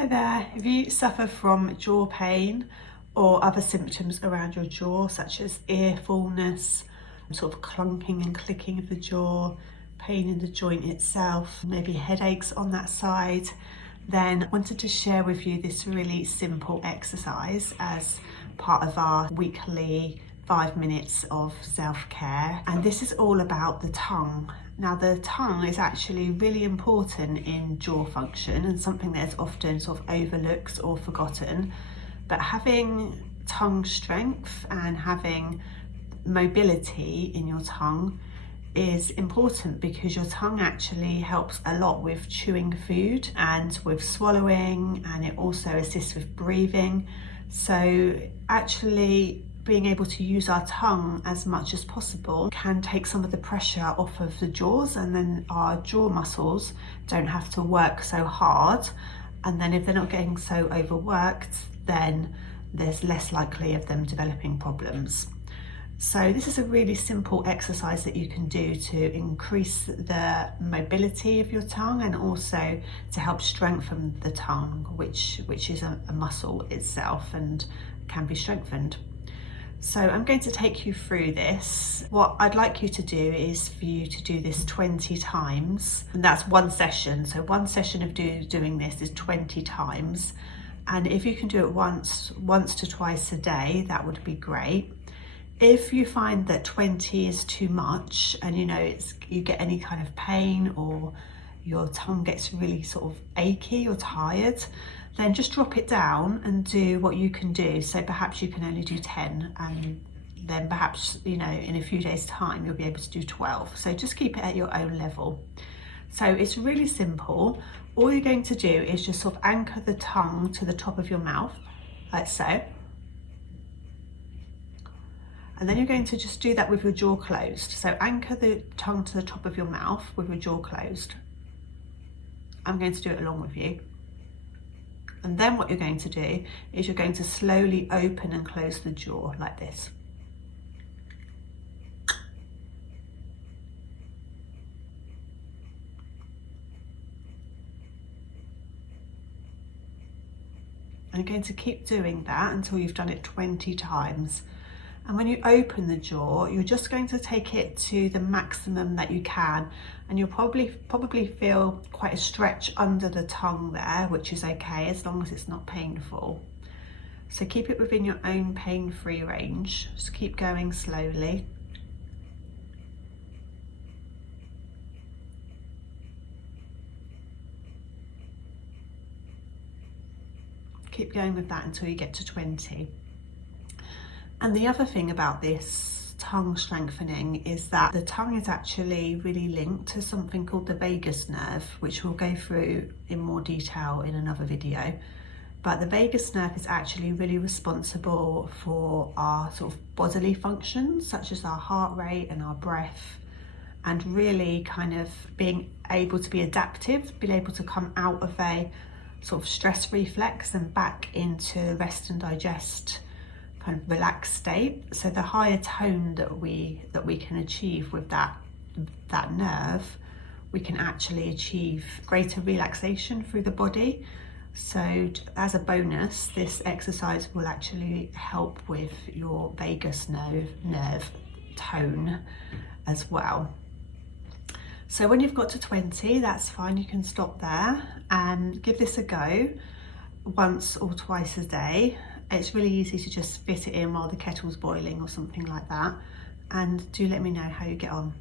Hi there, if you suffer from jaw pain or other symptoms around your jaw such as ear fullness, sort of clunking and clicking of the jaw, pain in the joint itself, maybe headaches on that side, then I wanted to share with you this really simple exercise as part of our weekly 5 minutes of self-care, and this is all about the tongue. Now the tongue is actually really important in jaw function and something that's often sort of overlooked or forgotten, but having tongue strength and having mobility in your tongue is important because your tongue actually helps a lot with chewing food and with swallowing, and it also assists with breathing. So actually being able to use our tongue as much as possible can take some of the pressure off of the jaws, and then our jaw muscles don't have to work so hard, and then if they're not getting so overworked, then there's less likely of them developing problems. So this is a really simple exercise that you can do to increase the mobility of your tongue and also to help strengthen the tongue, which is a muscle itself and can be strengthened. So I'm going to take you through this. What I'd like you to do is for you to do this 20 times, and that's one session. So one session of doing this is 20 times. And if you can do it once to twice a day, that would be great. If you find that 20 is too much and you get any kind of pain or your tongue gets really sort of achy or tired, then just drop it down and do what you can do. So perhaps you can only do 10, and then perhaps in a few days time you'll be able to do 12. So just keep it at your own level. So it's really simple. All you're going to do is just sort of anchor the tongue to the top of your mouth, like so. And then you're going to just do that with your jaw closed. So anchor the tongue to the top of your mouth with your jaw closed. I'm going to do it along with you. And then what you're going to do is you're going to slowly open and close the jaw like this. And you're going to keep doing that until you've done it 20 times. And when you open the jaw, you're just going to take it to the maximum that you can, and you'll probably feel quite a stretch under the tongue there, which is okay as long as it's not painful. So keep it within your own pain-free range. Just keep going slowly. Keep going with that until you get to 20. And the other thing about this tongue strengthening is that the tongue is actually really linked to something called the vagus nerve, which we'll go through in more detail in another video. But the vagus nerve is actually really responsible for our sort of bodily functions, such as our heart rate and our breath, and really kind of being able to be adaptive, being able to come out of a sort of stress reflex and back into rest and digest kind of relaxed state. So the higher tone that we can achieve with that nerve, we can actually achieve greater relaxation through the body. So as a bonus, this exercise will actually help with your vagus nerve tone as well. So when you've got to 20, that's fine, you can stop there and give this a go once or twice a day. It's really easy to just fit it in while the kettle's boiling or something like that. And do let me know how you get on.